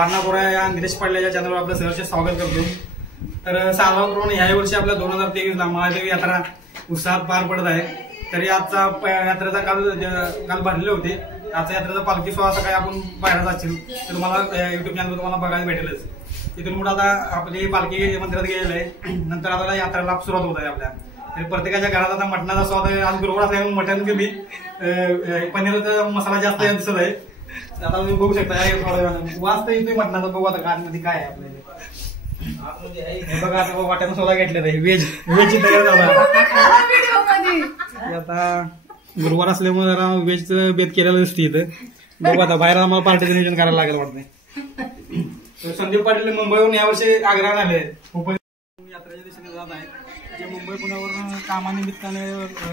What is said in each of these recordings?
वारणापुरा या निलेश पाटील या चॅनलवर आपलं सहर्ष स्वागत करतो। तर सालावरून ह्या वर्षी आपल्या 2023 महादेवी यात्रा उत्साहात पार पडत आहे। तरी आजचा यात्रेचा काल भरले होते। आजचा यात्रेचा पालखी सोहळा सकाळी आपण पाहायला जाशील तर तुम्हाला युट्यूब चॅनलवर तुम्हाला बघायला भेटेलच। तिथून पुढे आता आपली पालखी मंदिरात गेलेली आहे। नंतर आता यात्रेला सुरुवात होत आहे आपल्या। तर प्रत्येकाच्या घरात आता मटणाचा स्वाद आहे। आज गुरुवार असल्यामुळे मटण कमी पनीरचा मसाला जास्त दिसत आहे। आता तुम्ही बघू शकता वाजता येतोय मटणाचा। बघू आता गाडीमध्ये काय आहे आपल्याला। बघा आता वाट्यानं सोडा घेतलेला आहे। व्हेजची तयार झाला आता गुरुवार असल्यामुळे जरा व्हेजचं बेत केलेलं दिसते इथं। बघू आता बाहेर आम्हाला पार्टीचं नियोजन करायला लागेल वाटतंय। संदीप पाटील मुंबईहून यावर्षी आग्रहाने आले यात्रेच्या दिशेने जात आहे। जे मुंबई पुण्यावरून कामानिमित्ताने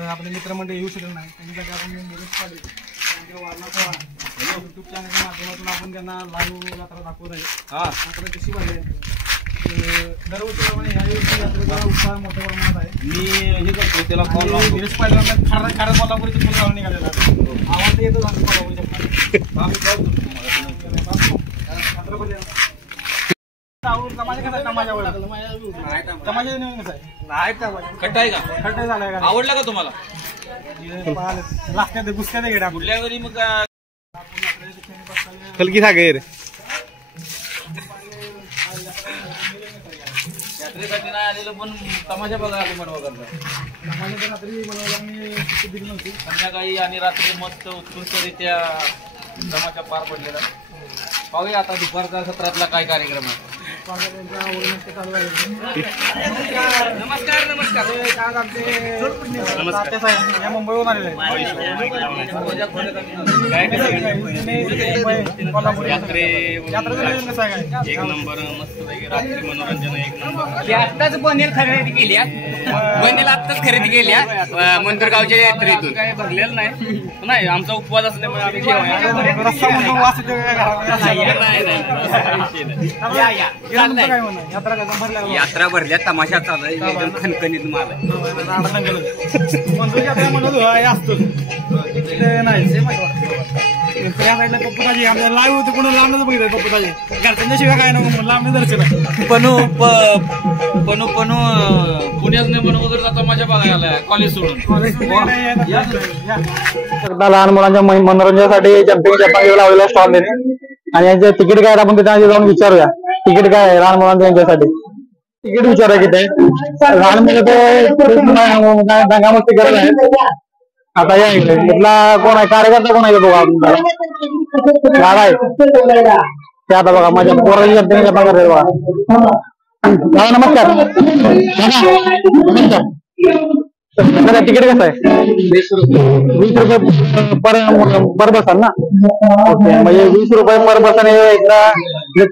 आपले मित्रमंडळी येऊ शकत नाही त्यांच्यासाठी आपण निलेश पाटील त्यांच्या वारणाचा युट्यूब चॅनलच्या माध्यमातून आपण त्यांना लाईव्ह यात्रा दाखवत आहे। यात्रा कशी भरली दरवर्षीप्रमाणे यावर्षी यात्रेचा उत्साह मोठ्या प्रमाणात आहे। मी हे करतो त्याला कॉल लावतो। निलेश पाटील खरं कोल्हापुरीचं फुल लावून निघालेला आवाज येतो कोल्हापुरीच्या आवडला का तुम्हाला? कुठल्या घरी मग हलकी सागर यात्रेसाठी नाही आलेलं पण तमाशा बघा संध्याकाळी आणि रात्री मस्त उत्कृष्टरित्या तमाशा पार पडलेला। पाहूया आता दुपारचा सत्रातला काय कार्यक्रम आहे। नमस्कार नमस्कार मुंबईहून आलेले एक नंबर मस्त रात्री मनोरंजन एक नंबर। आत्ताच बनेल खरेदी केली बनेल आत्ताच खरेदी केली मंदिरगावच्या यात्रेतून काय भरलेलं नाही आमचा उपवास असल्यामुळे आम्ही यात्रा भरल्या तमाशा चालू आहे एकदम खणखणीत माल पप्पूताजी आमच्या लाईव्ह होते कोणी लांबच बघितलं पप्पूताजी घरच्यांच्या शिवाय काय नको लांब दर्शन पणू पुण्यात वगैरे जाता माझ्या बघायला कॉलेज सोडून लहान मुलांच्या मनोरंजनासाठी जम्पिंग जपान लावलेला स्टॉल देणे आणि यांचे तिकीट काय आपण तिथे जाऊन विचारूया। तिकीट काय आहे लहान मुलांचं यांच्यासाठी तिकीट विचारूया किती लहान मुलं तर दंगामस्ती करत आहेत। आता या इकडे कुठला कोण आहे कार्यकर्ता कोण आहे बघा दादा आहे ते आता बघा माझ्या पोराची जम्पिंग जपान करते बघा। नमस्कार नमस्कार तिकीट कसं आहे? 20 रुपये पर बसन ना। ओके म्हणजे 20 रुपये पर बसन एकदा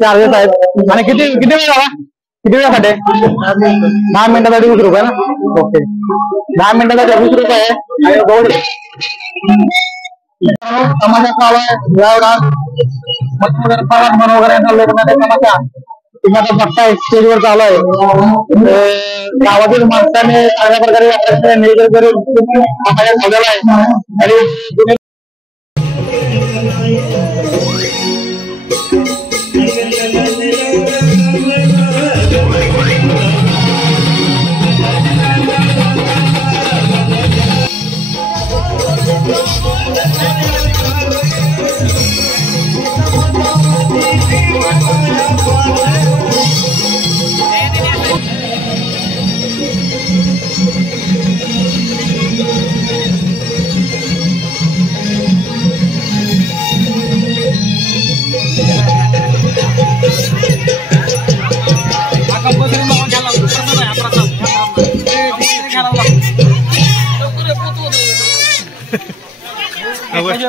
चार्जेस आहेत। आणि किती वेळ झाला किती वेळासाठी? 10 मिनिटासाठी 20 रुपये ना। ओके 10 मिनिटासाठी 20 रुपये आहे। तमाशा चालू आहे वगैरे लोकांना तमाशा तुम्ही आता बघताय स्टेजवर चालू आहे। गावातील माणसाने चांगल्या प्रकारे नियोजन करून ठेवलेला आहे आणि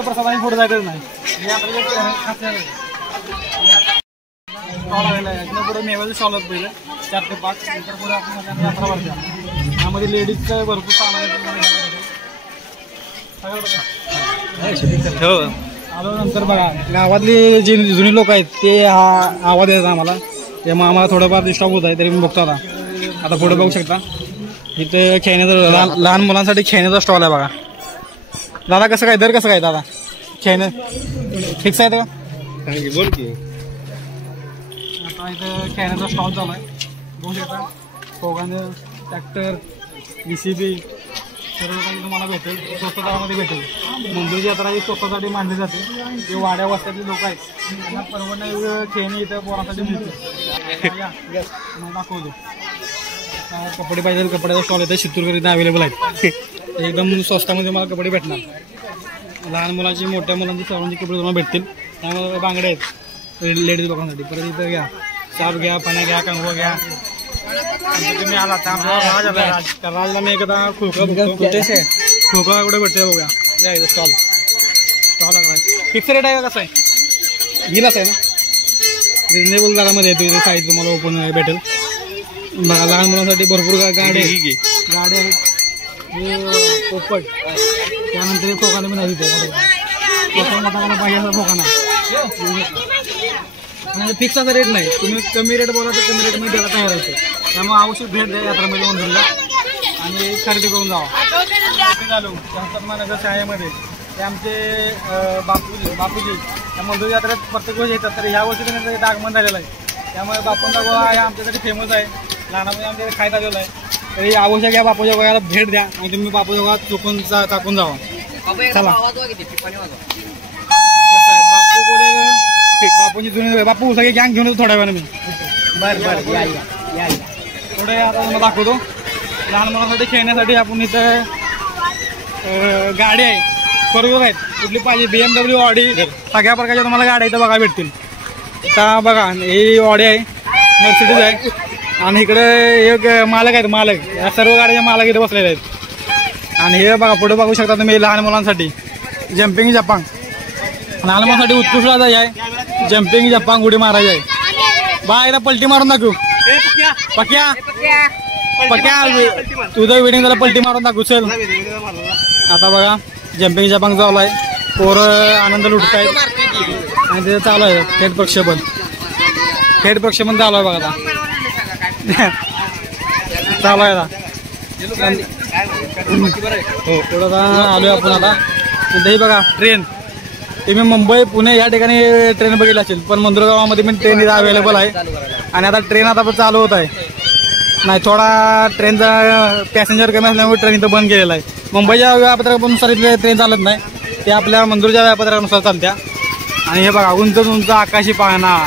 प्रसादाने पुढे जायचं नाही पुढे मेवाचे स्टॉल आहेत पहिले 4 ते 5 नंतर पुढे आपण यात्रा भरते। यामध्ये लेडीजचं भरपूर सामान आलो। नंतर बघा गावातली जी जुनी लोक आहेत ते हा आवाज येतात आम्हाला त्यामुळे आम्हाला थोडंफार डिस्टर्ब होत आहे तरी मी बघतो आता पुढे बघू शकता इथे खेळण्याचा लहान मुलांसाठी खेळण्याचा स्टॉल आहे बघा। दादा कसं काय दर कसं काय दादा खेळणं फिक्स आहे का? बोल की बघा इथं खेळण्याचा स्टॉल चालू आहे. बघू शकता फोगानं ट्रॅक्टर JCB सर्व काही तुम्हाला भेटेल. स्वस्त दरामध्ये भेटेल. मंदिरची यात्रा ही स्वतःसाठी मांडली जाते. जे वाड्या वस्त्यातले लोक आहेत त्यांना परवडणारी खेळणी इथं पोरांसाठी मिळते. दाखवतो कपडे पाहिजे कपड्याचा स्टॉल इथं शितूरकर इथं अवेलेबल आहेत. एकदम स्वस्तामध्ये मला कपडे भेटणार. लहान मुलांची मोठ्या मुलांची सर्वांची कपडे तुम्हाला भेटतील. त्यामुळे बांगडे आहेत लेडीज लोकांसाठी. परत इथं घ्या चाप घ्या पाण्या घ्या कंगवा घ्या. तुम्ही आला तर राज आला. राजला मी एकदा खोका खोका कुठे भेटते बघूया. या इथं स्टॉल लागला. फिक्स रेट आहे का कसं आहे घेलाच आहे ना. रिजनेबल दरामध्ये येतो इथे साईज तुम्हाला ओपन भेटेल. बघा लहान मुलांसाठी भरपूर गाड्या आहेत. हे पोपट त्यानंतर खोकाने पण आहे तिथे. मोठा पाहिजे असा खोकाना फिक्स असा रेट नाही. तुम्ही कमी रेट बोला तर कमी रेटमध्ये द्यायला तयार होते. त्यामुळे आवश्यक भेट द्या यात्रामध्ये मंदिरला आणि खरेदी करून जावा. झालो हनुमानगर शाळेमध्ये ते आमचे बापूजी त्या मंदिर यात्रेत प्रत्येक वेळेस येतात. तर ह्या वर्षी त्यांचं इथं आगमन झालेलं आहे. त्यामुळे बापूंचा गोळा हे आमच्यासाठी फेमस आहे. लहानामध्ये आमच्याकडे खायला आलेला आहे. तरी आवश्यक या बापूच्या गोळ्याला भेट द्या आणि तुम्ही बापूच्या गोळ्यात चुकून टाकून जावा. चला बापू बोले बापूची जुनी बापू सगळे गँग घेऊन येतो थोड्या वेळाने मी. बरं थोडे आता मला दाखवतो. लहान मुलांसाठी खेळण्यासाठी आपण इथं गाडी आहे. फोर व्हीलर आहेत. कुठली पाहिजे BMW ऑडी सगळ्या प्रकारच्या तुम्हाला गाड्या इथं बघायला भेटतील. आता बघा ही ऑडी आहे मर्सिडीज आहे आणि इकडे एक मालक आहेत. मालक या सर्व गाड्याच्या मालक इथे बसलेले आहेत. आणि हे बघा पुढे बघू शकता तुम्ही लहान मुलांसाठी जम्पिंग जपांग. लहान मुलांसाठी उत्कृष्ट आहे. जम्पिंग जपांग उडी मारायची आहे. बा एकदा पलटी मारून दाखवू पक्या तुझं वेडिंग झालं पलटी मारून दाखवू. चल आता बघा जम्पिंग जपांग चालू आहे. पोरं आनंद लुटत आहेत आणि ते चालू आहे थेट प्रक्षेपण चालू आहे बघा. आता चालू आहे आता हो थोडं आलोय आपण आता. इथेही बघा ट्रेन. तुम्ही मुंबई पुणे या ठिकाणी ट्रेन बघितली असेल पण मंदुरगावामध्ये पण ट्रेन इथं अवेलेबल आहे. आणि आता ट्रेन आता पण चालू होत आहे. नाही थोडा ट्रेनचा पॅसेंजर कमी असल्यामुळे ट्रेन इथं बंद केलेला आहे. मुंबईच्या वेळापत्रकानुसार इथले ट्रेन चालत नाही. ते आपल्या मंदुरच्या वेळापत्रकानुसार चालत्या. आणि हे बघा उंच आकाशी पाळणा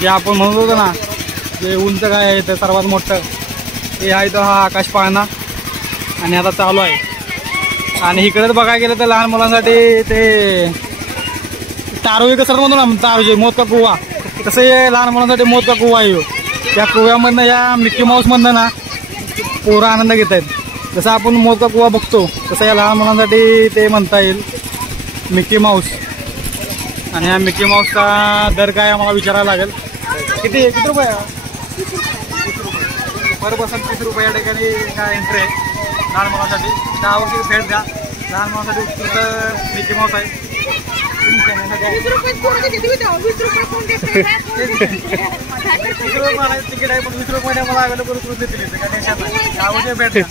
जे आपण म्हणत होतो ना जे उंच काय आहे ते सर्वात मोठं हे आहे तर हा आकाश पाळणा. आणि आता चालू आहे. आणि इकडेच बघायला गेलं तर लहान मुलांसाठी ते तारोळी कसरत म्हणतो ना तारोजी मोत का कुवा तसं हे लहान मुलांसाठी मोत का कुवा आहे. त्या कुव्यामधनं या मिक्की माऊसमधनं ना पोरं आनंद घेत आहेत. जसं आपण मोत का कुवा बघतो तसं या लहान मुलांसाठी ते म्हणता येईल मिक्की माऊस. आणि ह्या मिक्की माऊसचा दर काय आम्हाला विचारायला लागेल. किती रुपये पर पर्सन 30 रुपये या ठिकाणी काय एंट्री आहे लहान मुलांसाठी. 10 वर्षी भेट द्या. लहान मुलांसाठी उत्कृष्ट मिकी माऊस आहे. 20 रुपये मला तिकीट आहे पण 20 रुपये मला अवेलेबल करून देतील काय टेन्शन नाही. 10 वर्षी भेट द्या.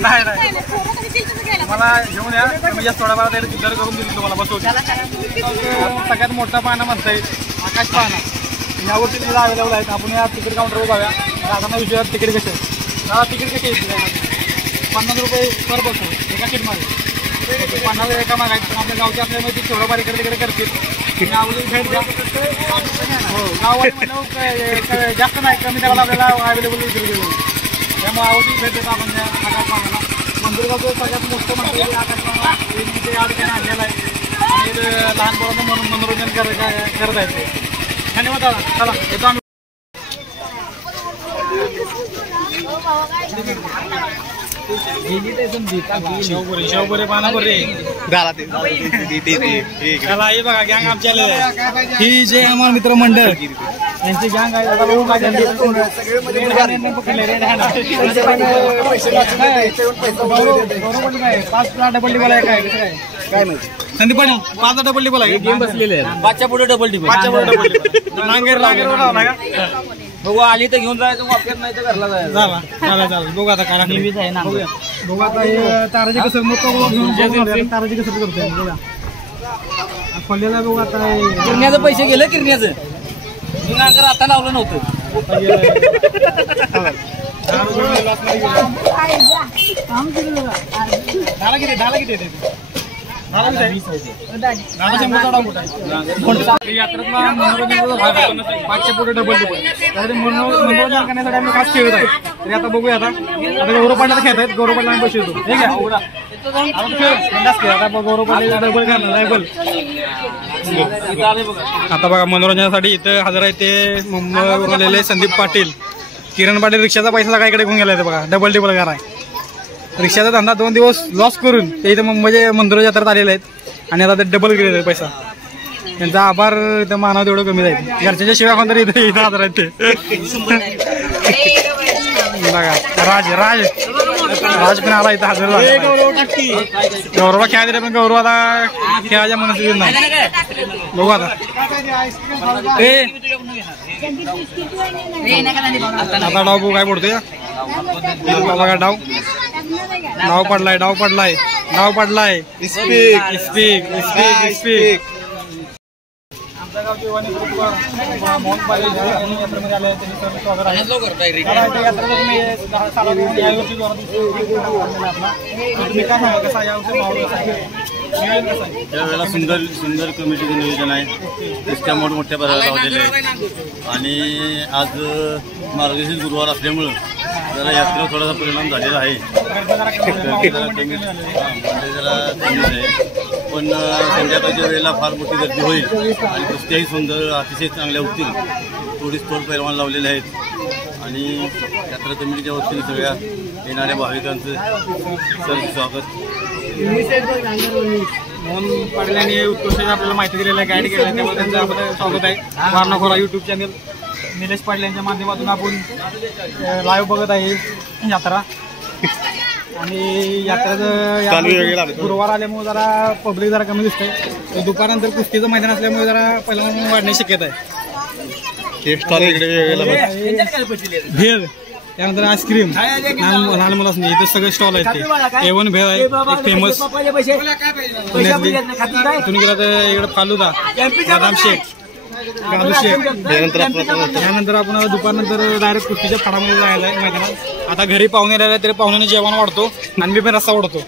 नाही मला घेऊन या मी जास्त थोड्याफार दर करून दिली तुम्हाला बसवतो. सगळ्यात मोठा पाहणा म्हणता येईल आकाश पाहणा. यावरती तिकीट अवेलेबल आहेत. आपण या तिकीट काउंटरवर जाऊया. दादांना विचारा तिकीट कसे आहे. दादा तिकीट कसे आहे. 50 रुपये पर बसतो एका सीटमध्ये. 50 एका मागायचं पण आपल्या गावच्या असल्यामुळे ती थोडंफार इकडे तिकडे करतील. गावाला भेट द्या. हो गावाला जास्त नाही कमी त्याला आपल्याला अवेलेबल देऊ. त्यामुळे आवडती भेट देतो आपण आकाश पाहण्याला. मंदिरगावचं सगळ्यात मोठं म्हणता येईल आकाश पाहणा ते या ठिकाणी आणलेलं आहे. आणि लहान मुलांना मनोरंजन करत आहेत. धन्यवाद दादा. चला येतो आम्ही. शेवपुरी पानापुरी त्याला हे बघा गँग आमची आलेली आहे. ही जे आम्हाला मित्र मंडळ यांची गँग आहे. आता बघू काय पाच डबल टिबल आहे काय काय माहिती. संदीप पाटील 5 डबल टिबल आहे. गेम बसलेले 5च्या पुढे डबल टिबल. 5च्या पुढे डबल टिबल नांगेर बघू आली तर घेऊन जायचं वापरत नाही तर घरला जायचं. झाला बघू आता काय नेहमीच आहे ना. बघू आता हे ताराची कसर मोठं घेऊन ताराची कसर करतोय. बघा खोललेला बघू आता किरण्याचं पैसे गेलं किरण्याचं जुनाकर आता लावलं नव्हतं पाचशे पुढे डबल मनोरंजन करण्यासाठी आम्ही खास खेळत आहे. तरी आता बघूया आता गौरव पाटला खेळत आहेत. गौरव पाटला आम्ही पैसे देतो ठीक आहे. आता गौरव पाटला डबल करणार डबल. आता बघा मनोरंजनासाठी इथं हजर आहे ते मुंबईवरून आलेले संदीप पाटील. किरण पाटील रिक्षाचा पैसा सगळा इकडे घेऊन गेला बघा. डबल टेबल कार आहे. रिक्षाचा धंदा 2 दिवस लॉस करून ते इथं मुंबईच्या मंदिर यात्रात आलेले आहेत आणि आता ते डबल केलेले पैसा. त्यांचा आभार इथं मानव तेवढं कमी जाईल. घरच्याच्या शिवाय कोण तरी इथं इथं हजर आहेत ते बघा. राज पण आला इथं हजर झाला. गौरवला खेळायला दिले पण गौरव आता खेळायच्या मनस्थितीत नाही. बघू आता आता डाव बघू काय पडतोय. बघा डाव पडलाय. स्पीक. आमच्या गावचे मोहन पाटील यात्रेमध्ये आले. त्यांनी सर्व स्वागत आहे. त्यावेळेला सुंदर कमिटीचं नियोजन आहे. रस्त्या मोठमोठ्या बऱ्याला लावलेले आहे आणि आज मार्गशीर्ष गुरुवार असल्यामुळं जरा यात्रेवर थोडासा परिणाम झालेला आहे. जरा कमीच आहे पण संध्याकाळच्या वेळेला फार मोठी गर्दी होईल आणि रस्त्याही सुंदर अतिशय चांगल्या होतील. थोडी स्थोड पैलवान लावलेले आहेत आणि यात्रा कमिटीच्या वतीने सगळ्या येणाऱ्या भाविकांचं सर्व स्वागत. मोहन पाटील यांनी उत्कृष्ट आपल्याला माहिती दिलेलं आहे, गाईड केलेलं आहे, त्यामुळे त्यांचं आपलं स्वागत आहे. वारणाखोरा यूट्यूब चॅनल निलेश पाटील यांच्या माध्यमातून आपण लाईव्ह बघत आहे यात्रा. आणि यात्रेचं गुरुवार आल्यामुळे जरा पब्लिक जरा कमी दिसतंय. दुपारनंतर कुस्तीचं मैदान असल्यामुळे जरा पहिल्यांदा वाढण्याची शक्यता आहे. भेळ त्यानंतर आईस्क्रीम लहान मुलांनी इथे सगळे स्टॉल आहेत. ते A1 भेळ आहे फेमस पुण्यातली. तुम्ही गेला तर इकडे फालुदा, बदाम शेक, काजू शेक. त्यानंतर आपण दुपारनंतर डायरेक्ट कुस्तीच्या फडामध्ये जायला आहे मैदानात. आता घरी पाहुणे राहिले तरी पाहुण्याने जेवण वाढतो आणि मी पण रस्ता वाढतो.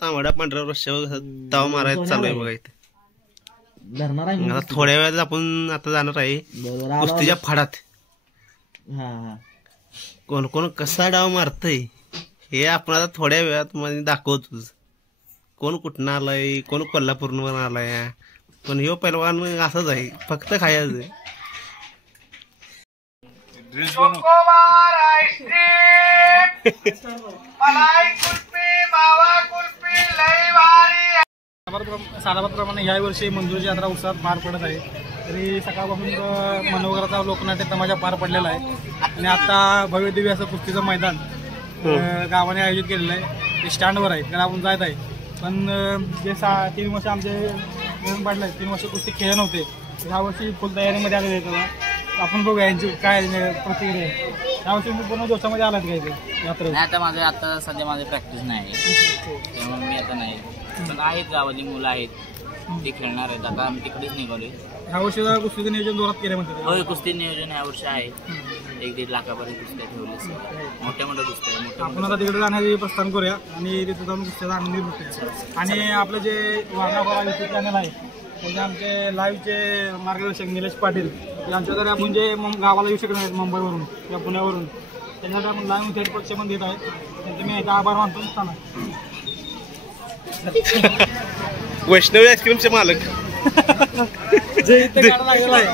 तांबडा पांढऱ्या रस्त्यावर ताव मारायचं चालू आहे बघा इथे. आता थोड्या वेळात आपण आता जाणार आहे कुस्तीच्या फडात. कोण कोण कसा डाव मारतय हे आपण आता थोड्या वेळात मध्ये दाखवतोच. कोण कुठनं आलाय, कोण कोल्हापूरवरून आलाय, पण ह्यो पैलवान असंच आहे, फक्त खायचं. सालाबादप्रमाणे यावर्षी मंजूरची यात्रा उत्साहात पार पडत आहे. तरी सकाळपासून मनोगराचा लोकनाट्य तमाशा पार पडलेला आहे आणि आता भव्य दिव्य असं कुस्तीचं मैदान गावाने आयोजित केलेलं आहे. ते स्टँडवर आहे तर आपण जात आहे. पण जे 3 वर्ष आमचे पडले आहेत, 3 वर्ष कुस्ती खेळ नव्हते, यावर्षी फुल तयारीमध्ये आलेले आहेत. आपण बघूया यांची काय प्रतिक्रिया आहे. यावर्षी मी पूर्ण जोशामध्ये आलात काय ते यात्रा. आता माझं आता सध्या माझी प्रॅक्टिस नाही त्यामुळे मी आता नाही. पण आहेत गावाली मुलं आहेत ते खेळणार आहेत. आता आम्ही तिकडेच निघालोय. ह्या वर्षी कुस्तीचं नियोजन जोरात केलं म्हणतात. होय, कुस्ती नियोजन ह्या वर्षी आहे. 1-1.5 लाखापर्यंत कुस्त्या ठेवले मोठ्या कुस्त्या. आपण आता तिकडे जाण्याचे प्रस्थान करूया आणि तिथं जाऊन कुस्त्याचा आनंद घेऊया. आणि आपलं जे वारणाखोरा यूट्यूब चॅनल आहे म्हणजे आमचे लाईव्हचे मार्गदर्शक निलेश पाटील यांच्याकडे आपण जे गावाला येऊ शकत नाहीत मुंबईवरून किंवा पुण्यावरून, त्यांच्याकडे आपण लाईव्ह थेट प्रक्षेपण देत आहेत. त्यांचे मी एकदा आभार मानतो. वैष्णवी आईस्क्रीमचे मालक जे इथे लागलेला आहे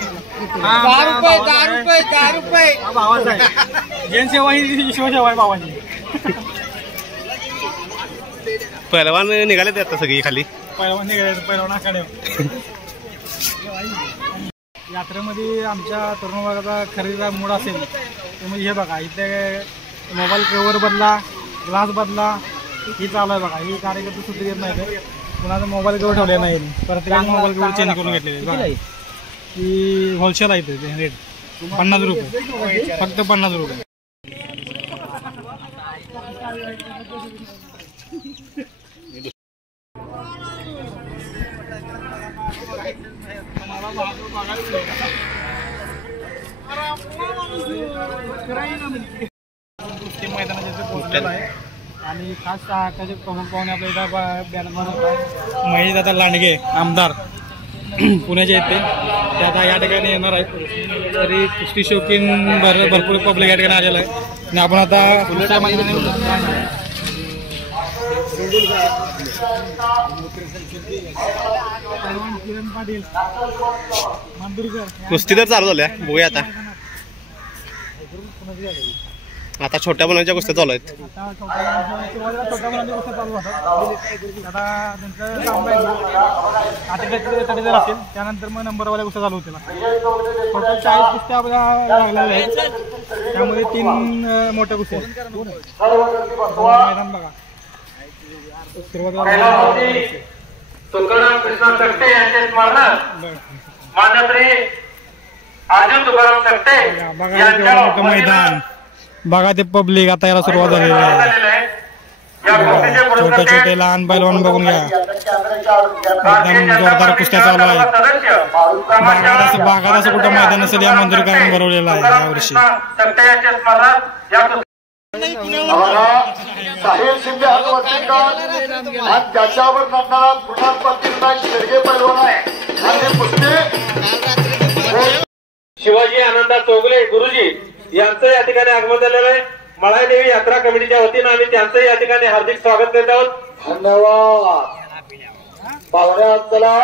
10 रुपये भावाचा आहे. जनसेवा ही शिवसेवा आहे भावाची. पैलवान निघाले आता सगळी खाली. पैलवान निघाले, पैलवान आखाड्यावर. यात्रेमध्ये आमच्या तरुण वर्गाचा खरेदीचा मूड असेल तर म्हणजे हे बघा इथे मोबाईल कवर बदला, ग्लास बदला, ही चालू आहे बघा. ही कार्यकर्ते सुट्टी देत नाही तर कुणाचा मोबाईल कवर ठेवले नाही. प्रत्येकाने मोबाईल कवर चेंज करून घेतलेले बघा. ही होलसेल आहे ते रेट 50 रुपये, फक्त 50 रुपये. कुस्ती मैदानाच्या पोहोचलेला आहे आणि खास त्याचे प्रमुख पाहुणे आपल्या इथं बॅनर महेश दादा लांडगे आमदार पुण्याचे आहेत ते आता या ठिकाणी येणार आहेत. तरी कुस्ती शौकीन भरपूर पब्लिक या ठिकाणी आलेलं आहे आणि आपण आता पुढच्या मैदानात कुस्ती तर चालू झाल्या, बघूया आता छोट्या मुलांच्या कुस्त्या चालू आहेत. छोट्या मुलांच्या कुस्त्या चालू होतात. आता त्यांचं काम असेल त्यानंतर मग नंबरवाल्या कुस्त्या चालू होतील. टोटल 40 कुस्त्या आपल्याला लागलेल्या आहेत, त्यामध्ये 3 मोठ्या कुस्त्या मैदान बघा. तुकाराम कृष्णा सकटे यांचे स्मरण मान्यश्री अर्जुन तुकाराम सकटे यांच्या मोठं मैदान बघा. ते पब्लिक आता याला सुरुवात झालेली आहे. छोटे छोटे लहान पैलवान बघून घ्या, एकदम जोरदार कुस्त्या चालू आहे. बागात असं कुठं मैदान असेल या मंदिरकरांनी भरवलेलं आहे यावर्षी. साहिल शिंदे हा वर्तीकर आणि त्याच्यावर नंतर पुन्हा पाटील शेडगे पैलवान आहे आणि कुस्ती शिवाजी आनंदा चौगले गुरुजी यांचं या ठिकाणी आगमन झालेलं आहे. मळादेवी यात्रा कमिटीच्या वतीनं आम्ही त्यांचं या ठिकाणी हार्दिक स्वागत करत आहोत. धन्यवाद. पाहुण्या चला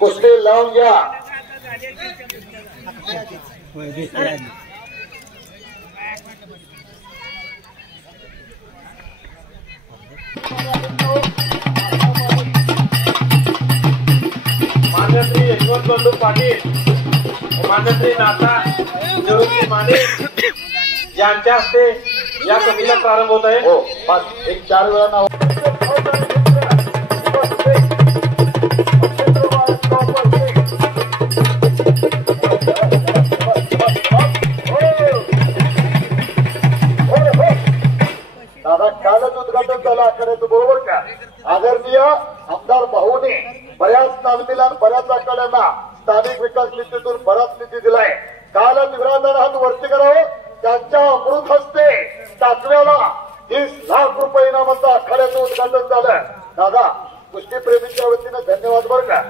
कुस्ती लावून घ्या. मान्यश्री यशवंत बंधू पाटील, मान्यश्री नाथा निवृत्ती माने यांच्या हस्ते या कमिटीला प्रारंभ होत आहे. हो, 4 वेळा नाव दादा कालच उद्घाटन झालं आखाड्याचं, बरोबर का? आदरणीय आमदार भाऊने बऱ्याच तालमीला बऱ्याच आखाड्यांना स्थानिक विकास निधीतून बराच निधी दिलाय. कालच विराजमान हात वरती करावं. त्यांच्या अमृत हस्ते टाकव्याला 30 लाख रुपये इनामाचं आखाड्याचं उद्घाटन झालं. दादा कुस्ती प्रेमींच्या वतीनं धन्यवाद बरं का.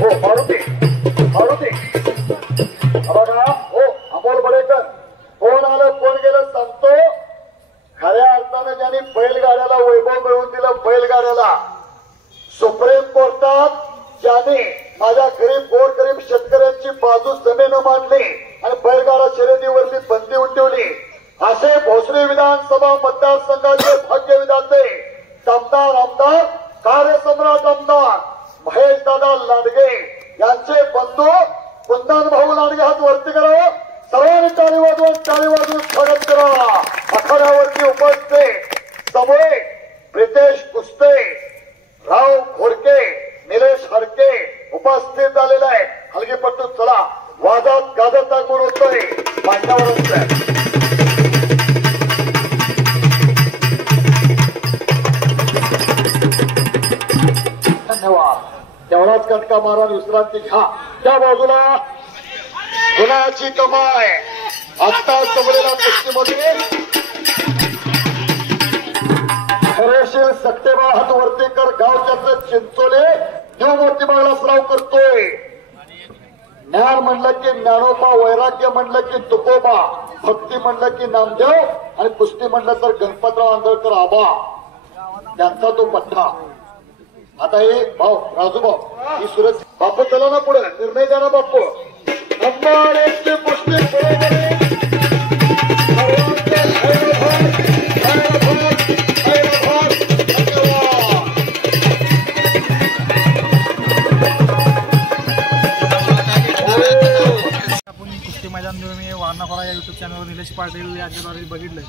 हो मारुती बघा. हो अमोल बडेकर कोण आलं कोण गेलं सांगतो. खऱ्या अर्थानं ज्यांनी बैलगाड्याला वैभव मिळवून दिलं, बैलगाड्याला सुप्रीम कोर्टात ज्याने माझ्या गरीब गोरगरीब शेतकऱ्यांची बाजू जमेनं मांडली आणि बैलगाडा शर्यतीवरती बंदी उठवली, असे भोसरी विधानसभा मतदारसंघाचे भाग्यविधाते दमदार आमदार कार्यसम्राट आमदार महेश दादा लांडगे यांचे बंधू कुंदन भाऊ लांडगे हात वरती करावं. सर्वांनी टाळी वाजवून स्वागत करा. आखाड्यावरती उपस्थित समोर प्रितेश कुस्ते, राव घोडके, निलेश हडके उपस्थित झालेला आहे. हलगीपट्टू चला वादात गाजत आगमन होतोय मांडावरच. धन्यवाद. तेवढाच कटका मारून विश्रांती घ्या. त्या बाजूला गुणाची कमाई आता समोरला कुस्तीमध्ये खरेशीर सक्तेबा हात वर्तेकर गावच्याच चिंचोले देवमूर्ती बाळा सराव करतोय. ज्ञान म्हणलं की ज्ञानोबा, वैराग्य म्हणलं की तुकोबा, भक्ती म्हणलं की नामदेव आणि कुस्ती म्हणलं तर गणपतराव आंदळकर आबा, त्यांचा तो पठ्ठा. आता हे भाऊ राजू भाऊ ही सुरत बापू चला ना पुढे, निर्णय द्या ना बापू. नंबर 1 ची कुस्ती मैदान मी वारणाखोरा या युट्यूब चॅनलवर निलेश पाटील यांच्याद्वारे बघितलं.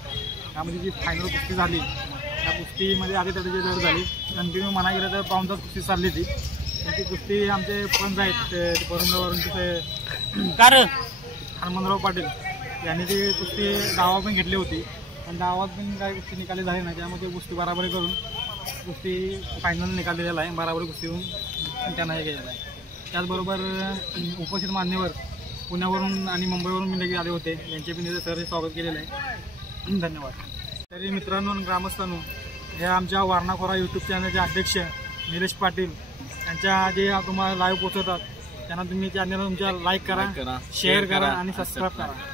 त्यामध्ये जी फायनल कुस्ती झाली त्या कुस्तीमध्ये आधी त्याची लढत झाली. कंटिन्यू म्हणा गेलं तर पाऊन तास कुस्ती चालली ती. ती कुस्ती आमचे पंच आहेत परमडवरून तिथे हनुमंतराव पाटील यांनी ती कुस्ती डावा पण घेतली होती आणि डावात पण काही कुस्ती निकाली झाली नाही, त्यामध्ये कुस्ती बराबरी करून कुस्ती फायनल निकाललेला आहे, बराबरी कुस्ती होऊन त्यांना हे केलेलं आहे. त्याचबरोबर उपस्थित मान्यवर पुण्यावरून आणि मुंबईवरून मी लगेच आले होते, यांचे पण सर स्वागत केलेलं आहे. धन्यवाद. तरी मित्रांनो आणि ग्रामस्थांनो, हे आमच्या वारणाखोरा यूट्यूब चॅनलचे अध्यक्ष निलेश पाटील यांच्या जे तुम्हाला लाईव्ह पोहोचवतात त्यांना तुम्ही चॅनल तुमच्या लाईक करा, शेअर करा आणि सबस्क्राईब करा.